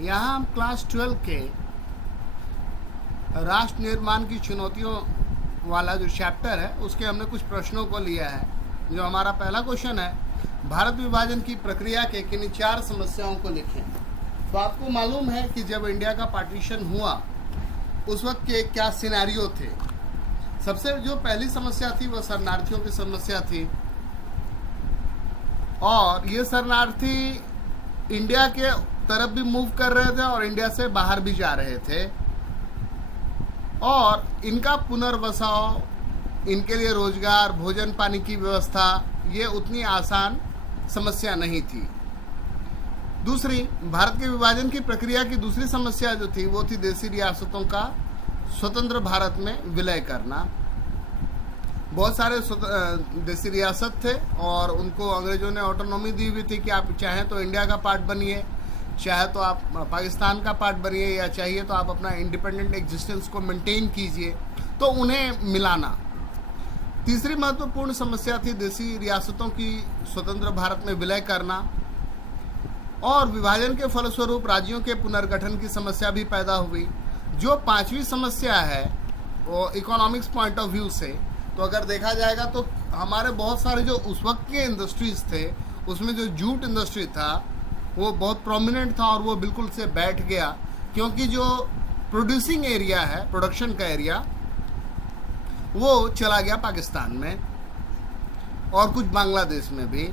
यहाँ हम क्लास 12 के राष्ट्र निर्माण की चुनौतियों वाला जो चैप्टर है उसके हमने कुछ प्रश्नों को लिया है। जो हमारा पहला क्वेश्चन है, भारत विभाजन की प्रक्रिया के किन्हीं 4 समस्याओं को लिखें। तो आपको मालूम है कि जब इंडिया का पार्टीशन हुआ उस वक्त के क्या सिनेरियो थे। सबसे जो पहली समस्या थी वह शरणार्थियों की समस्या थी, और ये शरणार्थी इंडिया के तरफ भी मूव कर रहे थे और इंडिया से बाहर भी जा रहे थे, और इनका पुनर्वसाव, इनके लिए रोजगार, भोजन पानी की व्यवस्था ये उतनी आसान समस्या नहीं थी। दूसरी, भारत के विभाजन की प्रक्रिया की दूसरी समस्या जो थी वो थी देशी रियासतों का स्वतंत्र भारत में विलय करना। बहुत सारे देशी रियासत थे और उनको अंग्रेजों ने ऑटोनॉमी दी हुई थी कि आप चाहें तो इंडिया का पार्ट बनिए, चाहे तो आप पाकिस्तान का पार्ट बनिए, या चाहिए तो आप अपना इंडिपेंडेंट एग्जिस्टेंस को मेंटेन कीजिए, तो उन्हें मिलाना। तीसरी महत्वपूर्ण समस्या थी देशी रियासतों की स्वतंत्र भारत में विलय करना, और विभाजन के फलस्वरूप राज्यों के पुनर्गठन की समस्या भी पैदा हुई। जो पांचवी समस्या है वो इकोनॉमिक्स पॉइंट ऑफ व्यू से, तो अगर देखा जाएगा तो हमारे बहुत सारे जो उस वक्त के इंडस्ट्रीज थे उसमें जो जूट इंडस्ट्री था वो बहुत प्रोमिनेंट था और वो बिल्कुल से बैठ गया, क्योंकि जो प्रोड्यूसिंग एरिया है, प्रोडक्शन का एरिया, वो चला गया पाकिस्तान में और कुछ बांग्लादेश में भी।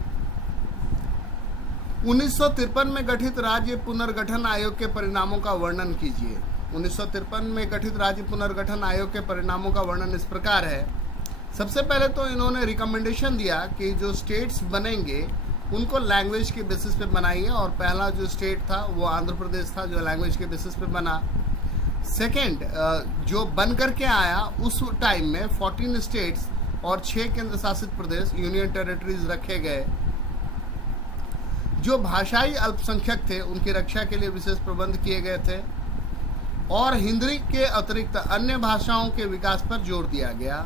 1953 में गठित राज्य पुनर्गठन आयोग के परिणामों का वर्णन कीजिए। 1953 में गठित राज्य पुनर्गठन आयोग के परिणामों का वर्णन इस प्रकार है। सबसे पहले तो इन्होंने रिकमेंडेशन दिया कि जो स्टेट्स बनेंगे उनको लैंग्वेज के बेसिस पे बनाइए, और पहला जो स्टेट था वो आंध्र प्रदेश था जो लैंग्वेज के बेसिस पे बना। सेकंड, जो बन करके आया उस टाइम में 14 स्टेट्स और 6 केंद्र शासित प्रदेश, यूनियन टेरिटरीज रखे गए। जो भाषाई अल्पसंख्यक थे उनकी रक्षा के लिए विशेष प्रबंध किए गए थे, और हिंदी के अतिरिक्त अन्य भाषाओं के विकास पर जोर दिया गया।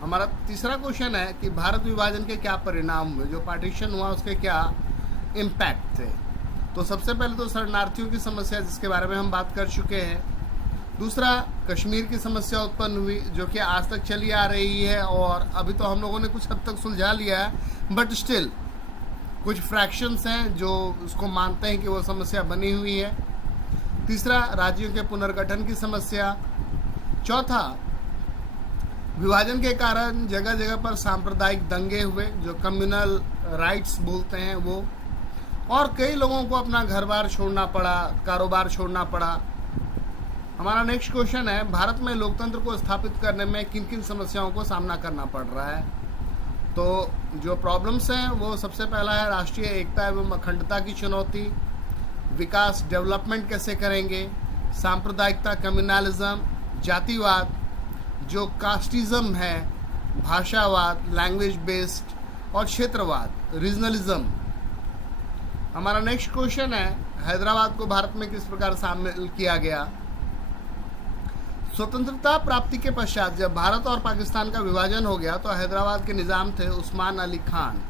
हमारा तीसरा क्वेश्चन है कि भारत विभाजन के क्या परिणाम हुए, जो पार्टीशन हुआ उसके क्या इम्पैक्ट थे। तो सबसे पहले तो शरणार्थियों की समस्या जिसके बारे में हम बात कर चुके हैं। दूसरा, कश्मीर की समस्या उत्पन्न हुई जो कि आज तक चली आ रही है, और अभी तो हम लोगों ने कुछ हद तक सुलझा लिया है, बट स्टिल कुछ फ्रैक्शंस हैं जो उसको मानते हैं कि वो समस्या बनी हुई है। तीसरा, राज्यों के पुनर्गठन की समस्या। चौथा, विभाजन के कारण जगह जगह पर सांप्रदायिक दंगे हुए जो कम्युनल राइट्स बोलते हैं वो, और कई लोगों को अपना घर बार छोड़ना पड़ा, कारोबार छोड़ना पड़ा। हमारा नेक्स्ट क्वेश्चन है, भारत में लोकतंत्र को स्थापित करने में किन किन समस्याओं को सामना करना पड़ रहा है। तो जो प्रॉब्लम्स हैं वो सबसे पहला है राष्ट्रीय एकता एवं अखंडता की चुनौती, विकास डेवलपमेंट कैसे करेंगे, सांप्रदायिकता कम्युनलिज्म, जातिवाद, जो कास्टिज्म है, भाषावाद लैंग्वेज बेस्ड, और क्षेत्रवाद रीजनलिज्म। हमारा नेक्स्ट क्वेश्चन है, हैदराबाद को भारत में किस प्रकार शामिल किया गया। स्वतंत्रता प्राप्ति के पश्चात जब भारत और पाकिस्तान का विभाजन हो गया तो हैदराबाद के निजाम थे उस्मान अली खान।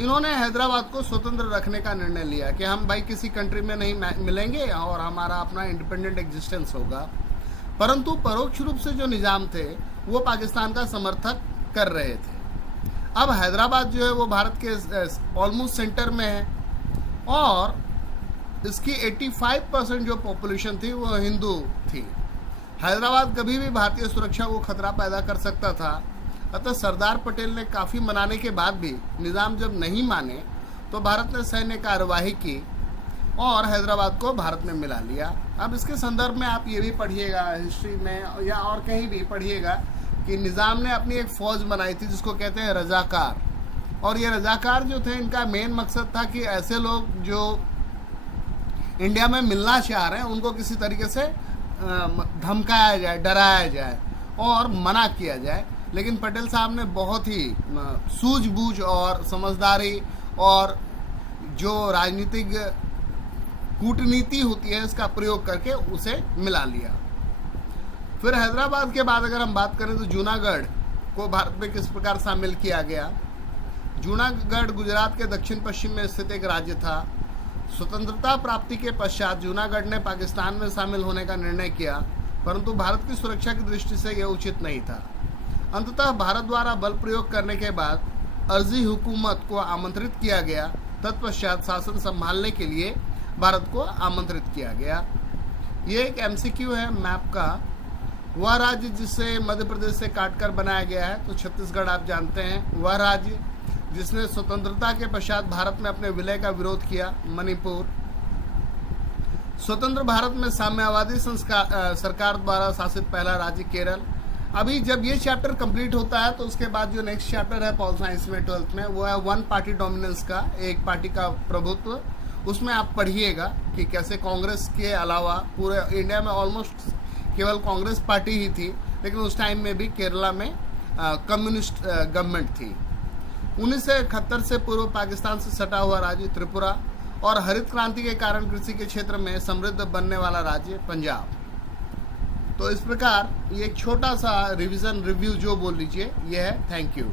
इन्होंने हैदराबाद को स्वतंत्र रखने का निर्णय लिया कि हम भाई किसी कंट्री में नहीं मिलेंगे और हमारा अपना इंडिपेंडेंट एग्जिस्टेंस होगा। परंतु परोक्ष रूप से जो निजाम थे वो पाकिस्तान का समर्थक कर रहे थे। अब हैदराबाद जो है वो भारत के ऑलमोस्ट सेंटर में है, और इसकी 85% जो पॉपुलेशन थी वो हिंदू थी। हैदराबाद कभी भी भारतीय सुरक्षा को खतरा पैदा कर सकता था। अतः सरदार पटेल ने काफ़ी मनाने के बाद भी निज़ाम जब नहीं माने तो भारत ने सैन्य कार्यवाही की और हैदराबाद को भारत में मिला लिया। अब इसके संदर्भ में आप ये भी पढ़िएगा हिस्ट्री में या और कहीं भी पढ़िएगा कि निज़ाम ने अपनी एक फ़ौज बनाई थी जिसको कहते हैं रजाकार, और ये रजाकार जो थे इनका मेन मकसद था कि ऐसे लोग जो इंडिया में मिलना चाह रहे हैं उनको किसी तरीके से धमकाया जाए, डराया जाए और मना किया जाए। लेकिन पटेल साहब ने बहुत ही सूझबूझ और समझदारी और जो राजनीतिक कूटनीति होती है इसका प्रयोग करके उसे मिला लिया। फिर हैदराबाद के बाद अगर हम बात करें तो जूनागढ़ को भारत में किस प्रकार शामिल किया गया। जूनागढ़ गुजरात के दक्षिण पश्चिम में स्थित एक राज्य था। स्वतंत्रता प्राप्ति के पश्चात जूनागढ़ ने पाकिस्तान में शामिल होने का निर्णय किया, परंतु भारत की सुरक्षा की दृष्टि से यह उचित नहीं था। अंततः भारत द्वारा बल प्रयोग करने के बाद अर्जी हुकूमत को आमंत्रित किया गया। तत्पश्चात शासन संभालने के लिए भारत को आमंत्रित किया गया। ये एक एमसीक्यू है मैप का। वह राज्य जिसे मध्य प्रदेश से काटकर बनाया गया है, तो छत्तीसगढ़ आप जानते हैं। वह राज्य जिसने स्वतंत्रता के पश्चात भारत में अपने विलय का विरोध किया, मणिपुर। स्वतंत्र भारत में साम्यवादी सरकार द्वारा शासित पहला राज्य केरल। अभी जब ये चैप्टर कंप्लीट होता है तो उसके बाद जो नेक्स्ट चैप्टर है पॉल साइंस में 12th में, वो है वन पार्टी डोमिनेंस का, एक पार्टी का प्रभुत्व। उसमें आप पढ़िएगा कि कैसे कांग्रेस के अलावा पूरे इंडिया में ऑलमोस्ट केवल कांग्रेस पार्टी ही थी, लेकिन उस टाइम में भी केरला में कम्युनिस्ट गवर्नमेंट थी। 1971 से पूर्व पाकिस्तान से सटा हुआ राज्य त्रिपुरा और हरित क्रांति के कारण कृषि के क्षेत्र में समृद्ध बनने वाला राज्य पंजाब। तो इस प्रकार ये एक छोटा सा रिवीजन रिव्यू जो बोल लीजिए, यह है। Thank you.